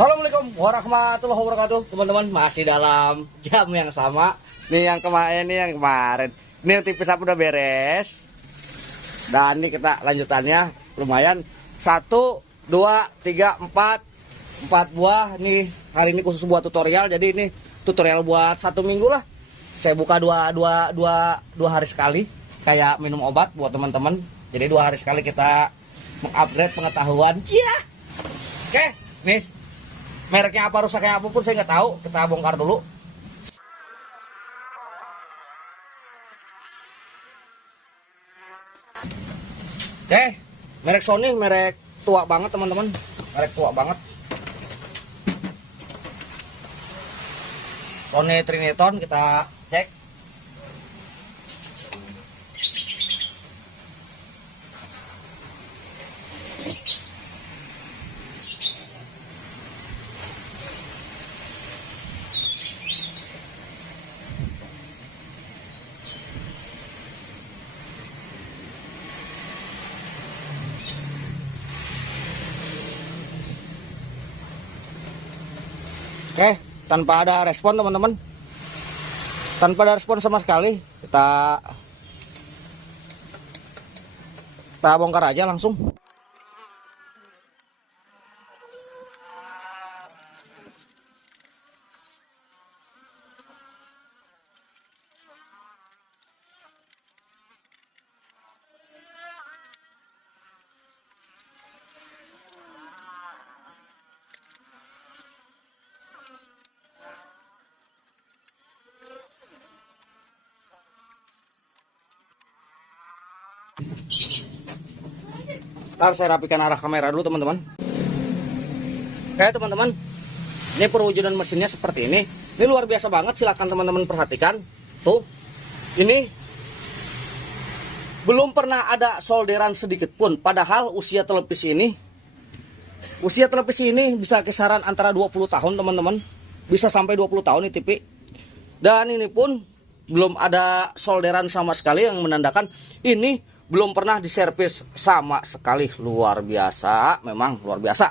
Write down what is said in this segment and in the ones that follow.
Assalamualaikum warahmatullahi wabarakatuh, teman-teman. Masih dalam jam yang sama. Nih yang kemarin. Ini yang tipis apa udah beres. Dan ini kita lanjutannya lumayan. 1, 2, 3, 4 buah. Nih hari ini khusus buat tutorial. Jadi ini tutorial buat 1 minggu lah. Saya buka dua hari sekali. Kayak minum obat buat teman-teman. Jadi 2 hari sekali kita mengupgrade pengetahuan. Iya. Oke, nih mereknya apa, rusaknya apapun saya nggak tahu. Kita bongkar dulu. Oke, merek Sony, merek tua banget teman-teman. Merek tua banget. Sony Triniton kita cek. Oke, tanpa ada respon teman-teman. Tanpa ada respon sama sekali. Kita bongkar aja langsung. Ntar saya rapikan arah kamera dulu teman-teman. Oke teman-teman, ini perwujudan mesinnya seperti ini. Ini luar biasa banget, silahkan teman-teman perhatikan. Tuh, ini belum pernah ada solderan sedikit pun. Padahal usia televisi ini bisa kisaran antara 20 tahun teman-teman. Bisa sampai 20 tahun nih TV. Dan ini pun belum ada solderan sama sekali, yang menandakan ini belum pernah diservis sama sekali. Luar biasa, memang luar biasa.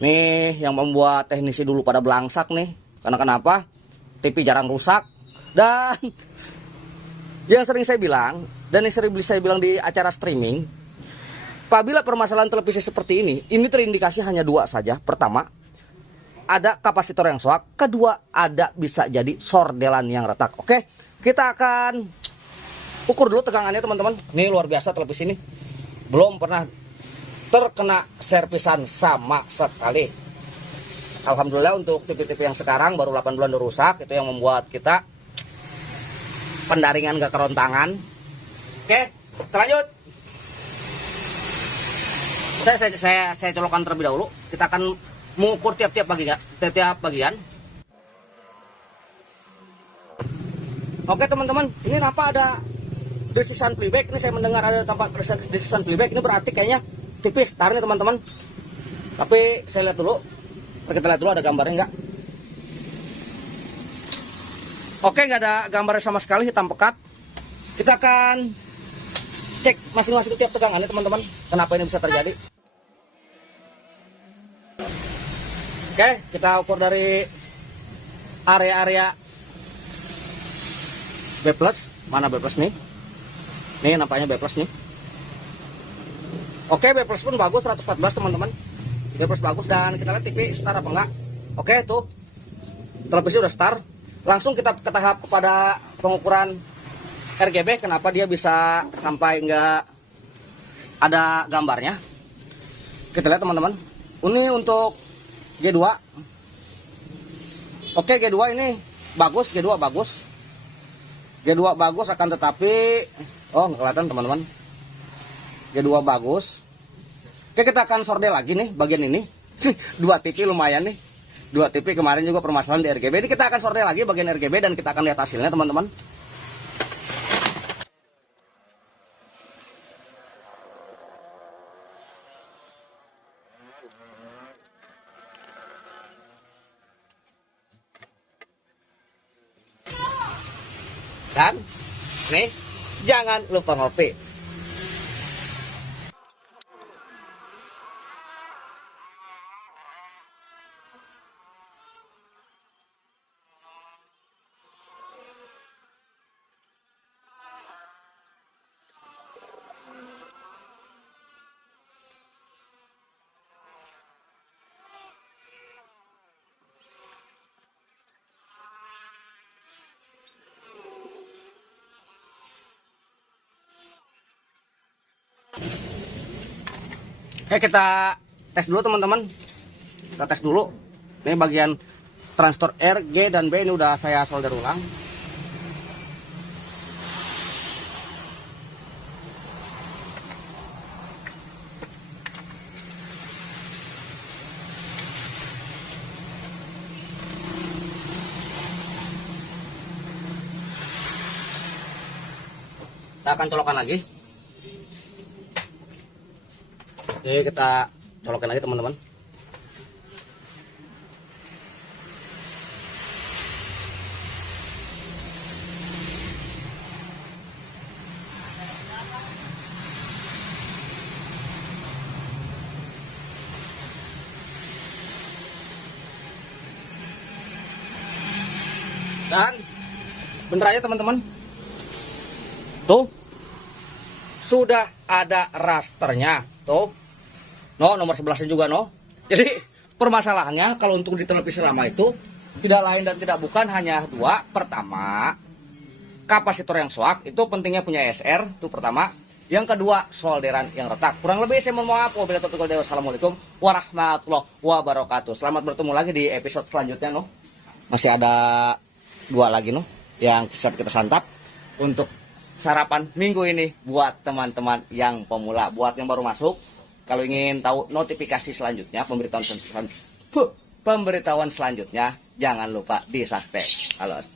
Nih yang membuat teknisi dulu pada belangsak nih. Karena kenapa? TV jarang rusak. Dan yang sering saya bilang, dan yang sering saya bilang di acara streaming, apabila permasalahan televisi seperti ini terindikasi hanya 2 saja. Pertama, ada kapasitor yang soak. Kedua, ada bisa jadi sordelan yang retak. Oke, kita akan ukur dulu tegangannya teman-teman. Ini luar biasa televisi ini. Belum pernah terkena servisan sama sekali. Alhamdulillah untuk TV-TV yang sekarang baru 8 bulan udah rusak. Itu yang membuat kita pendaringan gak kerontangan. Oke, kita lanjut. Saya colokkan terlebih dahulu. Kita akan mengukur tiap bagian. Oke teman-teman, ini kenapa ada desisan playback? Ini saya mendengar ada tampak desisan playback. Ini berarti kayaknya tipis tarik teman-teman. Tapi saya lihat dulu. Kita lihat dulu ada gambarnya enggak. Oke, nggak ada gambarnya sama sekali, hitam pekat. Kita akan cek masing-masing tiap tegangannya teman-teman. Kenapa ini bisa terjadi? Oke, kita ukur dari area-area B+. Mana B+ nih? Nih nampaknya B+ nih. Oke, B+ pun bagus, 114 teman-teman. B+ bagus, dan kita lihat TV start apa enggak. Oke, tuh televisi udah start. Langsung kita ke tahap kepada pengukuran RGB. Kenapa dia bisa sampai enggak ada gambarnya? Kita lihat teman-teman. Ini untuk G2. Oke, G2 ini bagus, G2 bagus. G2 bagus, akan tetapi nggak kelihatan teman-teman. G2 bagus. Oke, kita akan sordel lagi nih bagian ini. 2 TV lumayan nih. 2 TV kemarin juga permasalahan di RGB. Ini kita akan sordel lagi bagian RGB dan kita akan lihat hasilnya teman-teman. Dan nih, jangan lupa ngopi. Oke, kita tes dulu teman-teman. Kita tes dulu. Ini bagian transistor R, G, dan B ini udah saya solder ulang. Kita akan colokkan lagi. Oke, kita colokin lagi teman-teman. Dan bener aja teman-teman. Tuh. Sudah ada rasternya. Tuh. No, nomor 11-nya juga no. Jadi permasalahannya kalau untuk di televisi lama itu tidak lain dan tidak bukan hanya dua. Pertama, kapasitor yang soak itu pentingnya punya SR, itu pertama. Yang kedua, solderan yang retak. Kurang lebih saya mohon maaf. Wabillahi taufiq wal hidayah. Wassalamualaikum warahmatullahi wabarakatuh. Selamat bertemu lagi di episode selanjutnya no. Masih ada dua lagi no yang bisa kita santap untuk sarapan minggu ini buat teman-teman yang pemula. Buat yang baru masuk, kalau ingin tahu notifikasi selanjutnya, pemberitahuan selanjutnya, jangan lupa di subscribe. Halo.